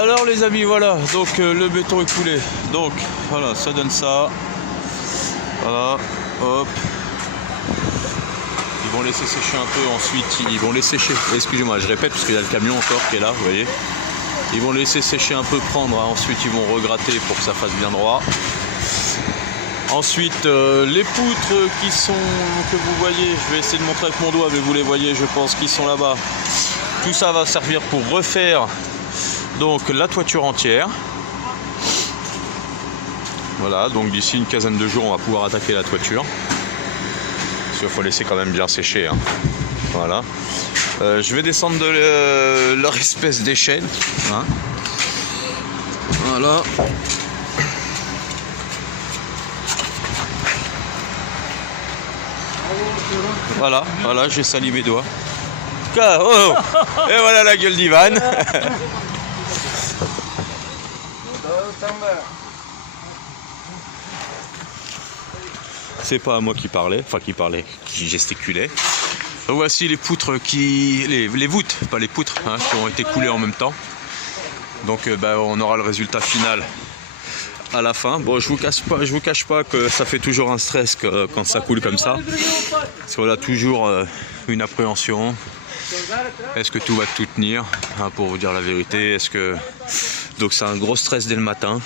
Alors les amis, voilà, donc le béton est coulé. Donc voilà, ça donne ça. Voilà, hop. Ils vont laisser sécher un peu, ensuite ils vont les sécher. Excusez-moi, je répète parce qu'il y a le camion encore qui est là, vous voyez. Ils vont laisser sécher un peu, prendre, hein. Ensuite ils vont regratter pour que ça fasse bien droit. Ensuite les poutres qui sont, que vous voyez, je vais essayer de montrer avec mon doigt, mais vous les voyez, je pense qu'ils sont là-bas. Tout ça va servir pour refaire donc la toiture entière. Voilà, donc d'ici une quinzaine de jours on va pouvoir attaquer la toiture. Parce qu'il faut laisser quand même bien sécher, hein. Voilà. Je vais descendre de leur espèce d'échelle, hein. Voilà. Voilà, voilà, j'ai sali mes doigts. Oh, et voilà la gueule d'Ivan. C'est pas à moi qui parlait, qui gesticulait. Voici les poutres les voûtes, pas les poutres, hein, qui ont été coulées en même temps. Donc on aura le résultat final à la fin. Bon, je vous cache pas que ça fait toujours un stress quand ça coule comme ça. Parce qu'on a toujours une appréhension. Est-ce que tout va tout tenir, hein, pour vous dire la vérité. Donc c'est un gros stress dès le matin.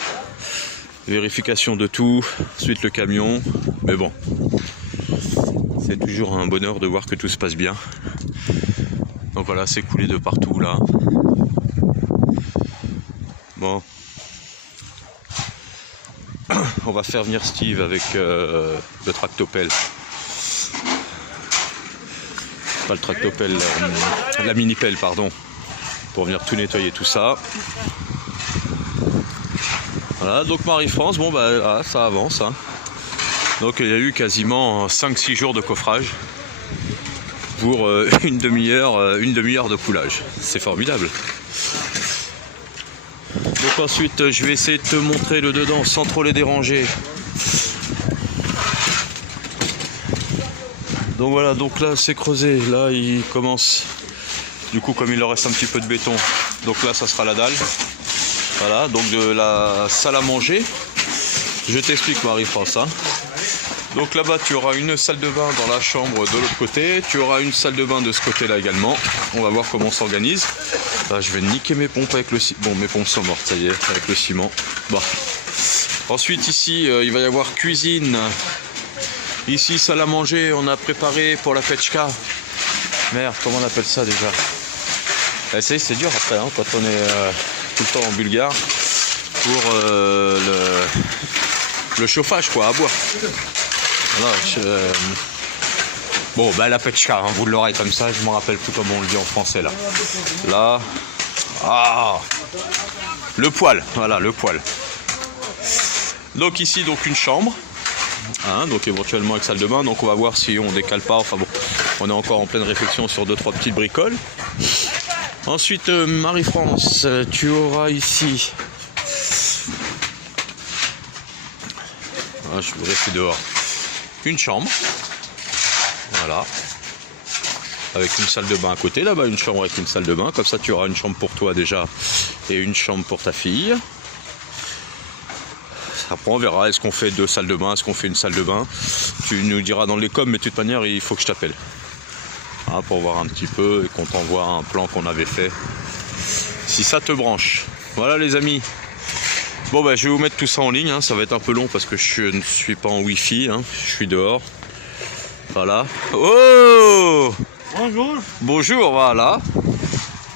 Vérification de tout, ensuite le camion. Mais bon, c'est toujours un bonheur de voir que tout se passe bien. Donc voilà, c'est coulé de partout là. Bon. On va faire venir Steve avec le tractopelle. Pas le tractopelle, la mini-pelle, pardon. Pour venir tout nettoyer tout ça. Voilà, donc Marie-France, bon là, ça avance, hein. Donc il y a eu quasiment 5-6 jours de coffrage pour une demi-heure de coulage. C'est formidable. Donc ensuite je vais essayer de te montrer le dedans sans trop les déranger. Donc voilà, donc là c'est creusé, là il commence, du coup comme il leur reste un petit peu de béton, donc là ça sera la dalle. Voilà, donc de la salle à manger. Je t'explique Marie-France, hein. Donc là-bas tu auras une salle de bain dans la chambre de l'autre côté, tu auras une salle de bain de ce côté-là également. On va voir comment on s'organise. Là, je vais niquer mes pompes avec le ciment. Bon, mes pompes sont mortes, ça y est, avec le ciment. Bon. Ensuite ici, il va y avoir cuisine. Ici, salle à manger, on a préparé pour la pechka. Merde, comment on appelle ça déjà? C'est dur après, hein, quand on est tout le temps en bulgare. Pour le chauffage, quoi, à boire. Voilà, bon, la pechka, hein, vous l'aurez comme ça, je m'en rappelle plus comment on le dit en français, là. Là, le poêle, voilà, le poêle. Donc ici, donc une chambre. Hein, donc éventuellement avec salle de bain, donc on va voir si on décale pas, enfin bon, on est encore en pleine réflexion sur 2-3 petites bricoles. Ensuite Marie-France, tu auras ici, je vais rester dehors, une chambre, voilà, avec une salle de bain à côté, là-bas une chambre avec une salle de bain, comme ça tu auras une chambre pour toi déjà et une chambre pour ta fille. Après on verra, est-ce qu'on fait 2 salles de bain, est-ce qu'on fait une salle de bain. Tu nous diras dans les coms, mais de toute manière il faut que je t'appelle, hein, pour voir un petit peu et qu'on t'envoie un plan qu'on avait fait, si ça te branche. Voilà les amis. Bon je vais vous mettre tout ça en ligne, hein. Ça va être un peu long parce que je ne suis pas en wifi, hein. Je suis dehors. Voilà. Oh, bonjour. Bonjour, voilà.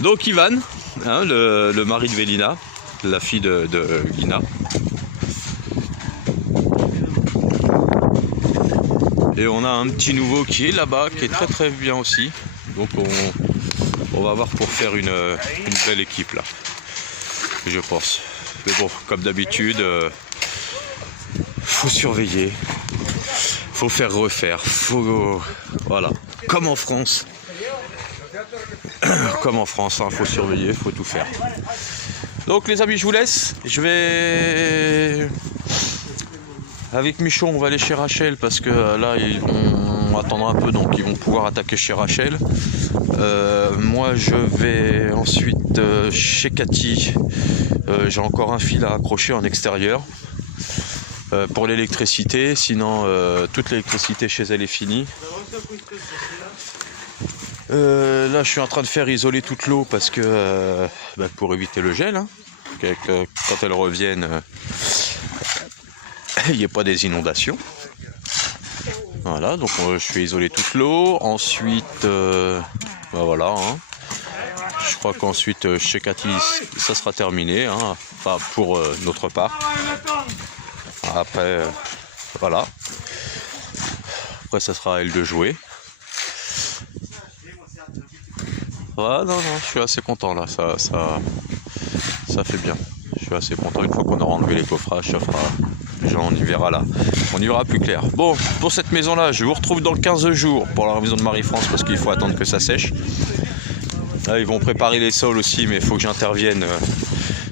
Donc Ivan, hein, le mari de Vélina, la fille de Gina. Et on a un petit nouveau qui est là-bas, qui est très très bien aussi. Donc on va voir pour faire une belle équipe là, je pense. Mais bon, comme d'habitude, faut surveiller, faut faire refaire, voilà, comme en France. Comme en France, hein, faut surveiller, faut tout faire. Donc les amis, je vous laisse. Je vais... Avec Michon, on va aller chez Rachel parce que là, vont attendre un peu, donc ils vont pouvoir attaquer chez Rachel. Moi je vais ensuite chez Cathy. J'ai encore un fil à accrocher en extérieur pour l'électricité, sinon toute l'électricité chez elle est finie. Là je suis en train de faire isoler toute l'eau parce que pour éviter le gel, hein, quand elles reviennent il n'y ait pas des inondations. Voilà, donc je fais isoler toute l'eau. Ensuite voilà, hein. Je crois qu'ensuite chez Cathy ça sera terminé, hein, enfin pour notre part. Après voilà, après ça sera à elle de jouer. Ah non, je suis assez content là, ça fait bien. Je suis assez content, une fois qu'on aura enlevé les coffrages, ça fera. On y verra là, on y verra plus clair. Bon, pour cette maison là, je vous retrouve dans 15 jours pour la maison de Marie-France parce qu'il faut attendre que ça sèche. Là, ils vont préparer les sols aussi, mais il faut que j'intervienne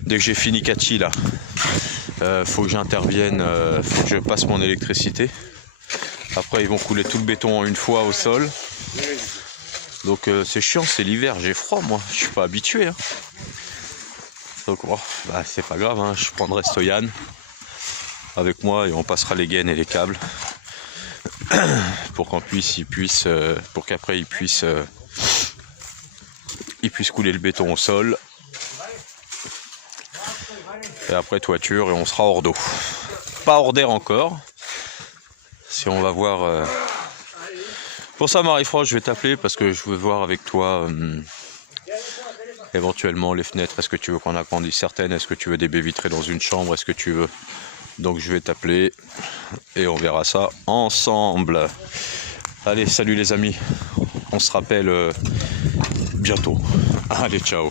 dès que j'ai fini Cathy là. Faut que j'intervienne, faut que je passe mon électricité. Après, ils vont couler tout le béton en une fois au sol. Donc c'est chiant, c'est l'hiver, j'ai froid moi, je suis pas habitué. Hein. Donc c'est pas grave, hein. Je prendrai Stoyan avec moi et on passera les gaines et les câbles pour pour qu'après il puisse couler le béton au sol. Et après toiture et on sera hors d'eau. Pas hors d'air encore. Si on va voir. Pour ça Marie-France, je vais t'appeler parce que je veux voir avec toi éventuellement les fenêtres. Est-ce que tu veux qu'on agrandisse certaines? Est-ce que tu veux des baies vitrées dans une chambre? Est-ce que tu veux... Donc je vais t'appeler et on verra ça ensemble. Allez, salut les amis. On se rappelle bientôt. Allez, ciao.